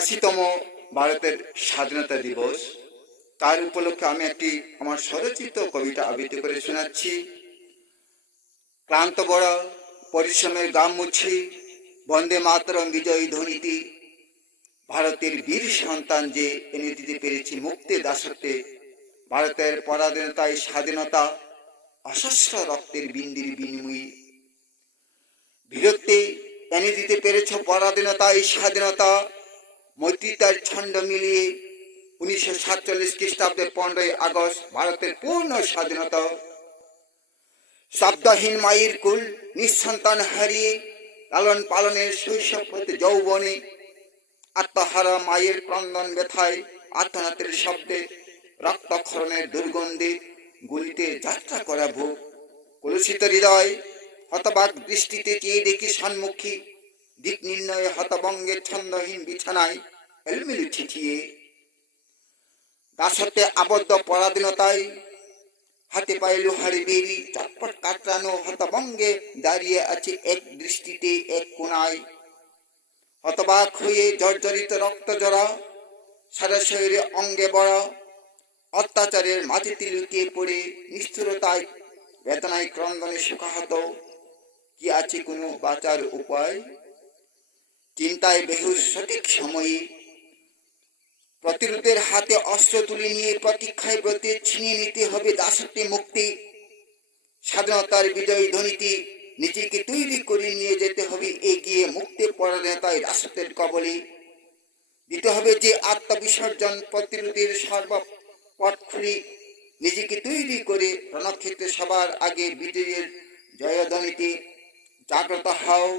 ৮৫তম ভারতের স্বাধীনতা দিবস, তার উপলক্ষে আমি একটি আমার স্বরচিত কবিতা আবৃত্তি করে শোনাচ্ছি। ক্লান্ত বড় পরিশ্রমের গাম মুছি, বন্দে মাতরম বিজয়ী ধ্বনিটি, ভারতের বীর সন্তান যে এনে দিতে পেরেছি মুক্তির দাসত্বে, ভারতের পরাধীনতায় স্বাধীনতা, অসহ্র রক্তের বিন্দির বিনিময়ে বীরত্বে এনে দিতে পেরেছ পরাধীনতায় স্বাধীনতা। মৈত্রিতার ছন্দ মিলিয়ে 1947 খ্রিস্টাব্দের 15ই আগস্ট ভারতের পূর্ণ স্বাধীনতা। শব্দহীন মায়ের কুল নিঃসন্তান হারিয়ে লালন পালনের শৈশব হতে যৌবনে, আত্মহারা মায়ের ক্রন্দন ব্যথায়, আর্তনাদের শব্দে, রক্তক্ষরণের দুর্গন্ধে, গুলিতে যাত্রা করা ভোগ, কলুষিত হৃদয়, হতবাক দৃষ্টিতে চেয়ে দেখি সম্মুখী, দিক নির্ণয়ে হতভঙ্গের ছন্দহীন বিছানায় এলমিলু ছিটিয়ে। দাসত্বে আবদ্ধ পরাধীনতায় হাতে পায়ে লোহার বেরি, চটপট কাতরানো হতভঙ্গে দাঁড়িয়ে আছে এক দৃষ্টিতে এক কোণায়। হতবাক হয়ে জর্জরিত রক্ত জড়া, সারা শরীরে অঙ্গে বড়া, অত্যাচারের মাটিতে লুকিয়ে পড়ে নিষ্ঠুরতায় বেদনায় ক্রন্দনে শোকাহত। কি আছে কোনো বাঁচার উপায়? চিন্তায় বেহুশ সঠিক সময়ে প্রতিরোধের হাতে অস্ত্র তুলে নিয়ে প্রতীক্ষায় ব্রতে ছিনিয়ে নিতে হবে দাসত্বে মুক্তি। স্বাধীনতার বিজয়ী ধ্বনিটি নিজেকে তৈরি করে নিয়ে যেতে হবে এগিয়ে মুক্তির পরাধীনতায় দাসত্বের কবলে। দিতে হবে যে আত্মবিসর্জন, প্রতিরোধের সর্বপথ খুলে নিজেকে তৈরি করে রণক্ষেত্রে সবার আগে বিজয়ের জয়ধ্বনিতে। জাগ্রত হও,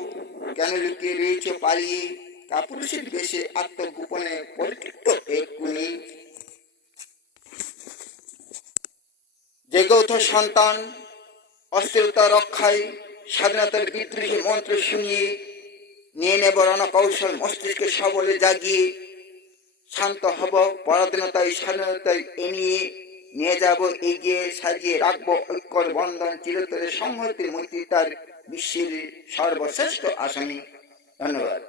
কেন লুকিয়ে রয়েছ পালিয়ে, কাপুরুষের বেশে আত্মগোপনে পরিতৃপ্ত এক কোণে। জেগে ওঠো সন্তান, অস্থিরতা রক্ষায় স্বাধীনতার বিদ্রোহী মন্ত্র শুনিয়ে নিয়ে নেব রণকৌশল মস্তিষ্কে সবলে জাগিয়ে। শান্ত হব পরাধীনতায় স্বাধীনতায় এনিয়ে নিয়ে যাব এগিয়ে, সাজিয়ে রাখবো ঐক্যর বন্ধন চিরতরে সংহতির মৈত্রিতার বিশ্বের সর্বশ্রেষ্ঠ আসামি। ধন্যবাদ।